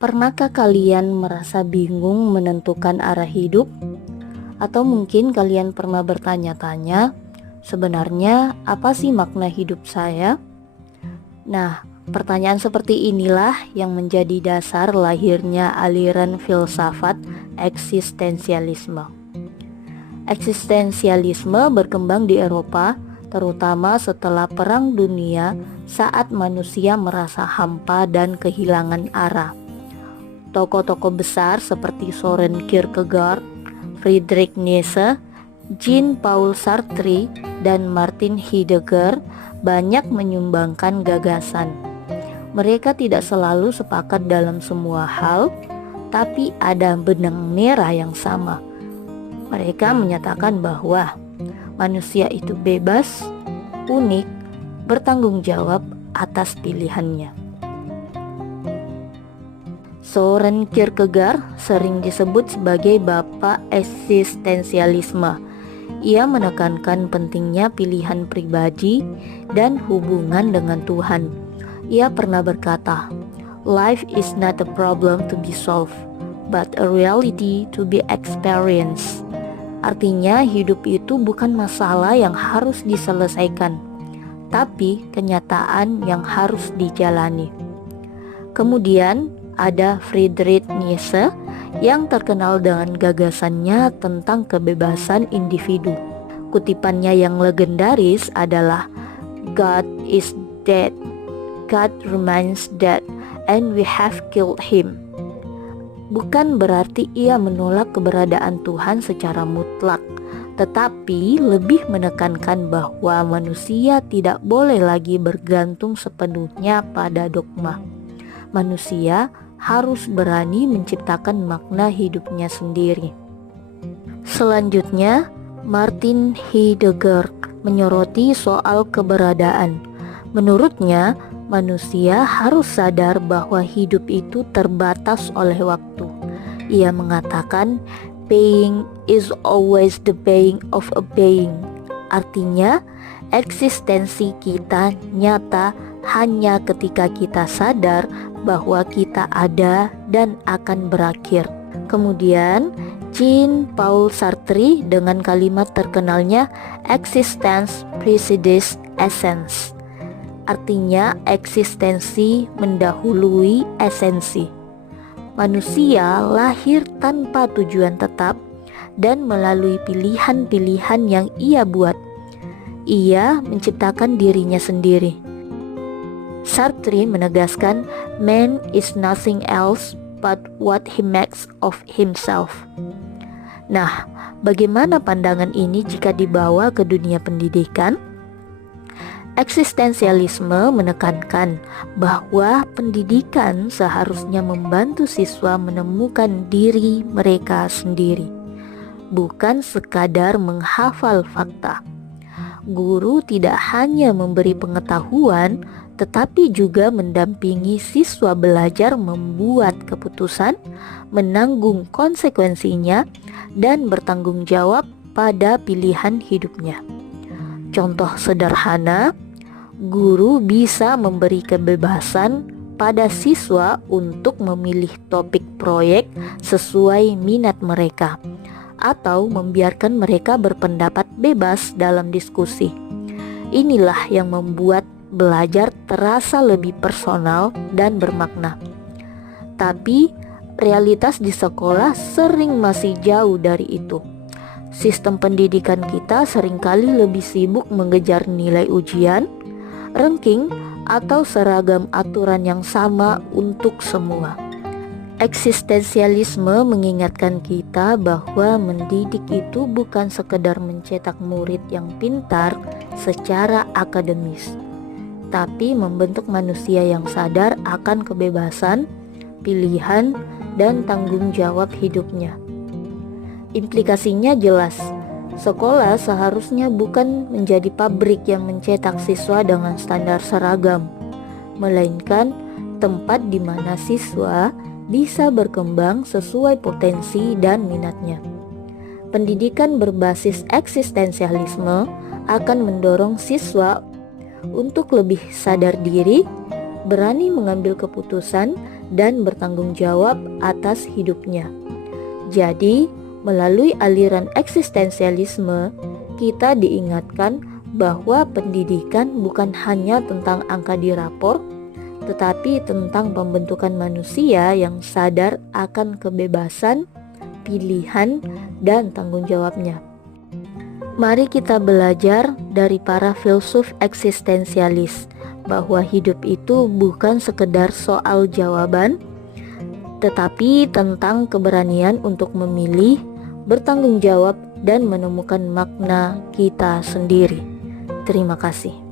Pernahkah kalian merasa bingung menentukan arah hidup? Atau mungkin kalian pernah bertanya-tanya, sebenarnya apa sih makna hidup saya? Nah, pertanyaan seperti inilah yang menjadi dasar lahirnya aliran filsafat eksistensialisme. Eksistensialisme berkembang di Eropa, terutama setelah Perang Dunia saat manusia merasa hampa dan kehilangan arah. Tokoh-tokoh besar seperti Soren Kierkegaard, Friedrich Nietzsche, Jean-Paul Sartre, dan Martin Heidegger banyak menyumbangkan gagasan. Mereka tidak selalu sepakat dalam semua hal, tapi ada benang merah yang sama. Mereka menyatakan bahwa manusia itu bebas, unik, bertanggung jawab atas pilihannya. Soren Kierkegaard sering disebut sebagai bapak eksistensialisme. Ia menekankan pentingnya pilihan pribadi dan hubungan dengan Tuhan. Ia pernah berkata, "Life is not a problem to be solved, but a reality to be experienced." Artinya, hidup itu bukan masalah yang harus diselesaikan, tapi kenyataan yang harus dijalani. Kemudian ada Friedrich Nietzsche yang terkenal dengan gagasannya tentang kebebasan individu. Kutipannya yang legendaris adalah "God is dead, God remains dead, and we have killed him." Bukan berarti ia menolak keberadaan Tuhan secara mutlak, tetapi lebih menekankan bahwa manusia tidak boleh lagi bergantung sepenuhnya pada dogma. Manusia harus berani menciptakan makna hidupnya sendiri. Selanjutnya, Martin Heidegger menyoroti soal keberadaan. Menurutnya, manusia harus sadar bahwa hidup itu terbatas oleh waktu. Ia mengatakan, "Being is always the being of a being." Artinya, eksistensi kita nyata hanya ketika kita sadar bahwa kita ada dan akan berakhir. Kemudian Jean-Paul Sartre dengan kalimat terkenalnya "Existence precedes essence." Artinya eksistensi mendahului esensi. Manusia lahir tanpa tujuan tetap dan melalui pilihan-pilihan yang ia buat. Ia menciptakan dirinya sendiri. Sartre menegaskan, "Man is nothing else but what he makes of himself." Nah, bagaimana pandangan ini jika dibawa ke dunia pendidikan? Eksistensialisme menekankan bahwa pendidikan seharusnya membantu siswa menemukan diri mereka sendiri, bukan sekadar menghafal fakta. Guru tidak hanya memberi pengetahuan, tetapi juga mendampingi siswa belajar membuat keputusan, menanggung konsekuensinya, dan bertanggung jawab pada pilihan hidupnya. Contoh sederhana, guru bisa memberi kebebasan pada siswa untuk memilih topik proyek sesuai minat mereka, atau membiarkan mereka berpendapat bebas dalam diskusi. Inilah yang membuat belajar terasa lebih personal dan bermakna. Tapi realitas di sekolah sering masih jauh dari itu. Sistem pendidikan kita seringkali lebih sibuk mengejar nilai ujian, ranking, atau seragam aturan yang sama untuk semua. Eksistensialisme mengingatkan kita bahwa mendidik itu bukan sekedar mencetak murid yang pintar secara akademis, tapi membentuk manusia yang sadar akan kebebasan, pilihan, dan tanggung jawab hidupnya. Implikasinya jelas, sekolah seharusnya bukan menjadi pabrik yang mencetak siswa dengan standar seragam, melainkan tempat di mana siswa bisa berkembang sesuai potensi dan minatnya. Pendidikan berbasis eksistensialisme akan mendorong siswa untuk lebih sadar diri, berani mengambil keputusan, dan bertanggung jawab atas hidupnya. Jadi, melalui aliran eksistensialisme, kita diingatkan bahwa pendidikan bukan hanya tentang angka di rapor, tetapi tentang pembentukan manusia yang sadar akan kebebasan, pilihan, dan tanggung jawabnya. Mari kita belajar dari para filsuf eksistensialis bahwa hidup itu bukan sekedar soal jawaban, tetapi tentang keberanian untuk memilih, bertanggung jawab, dan menemukan makna kita sendiri. Terima kasih.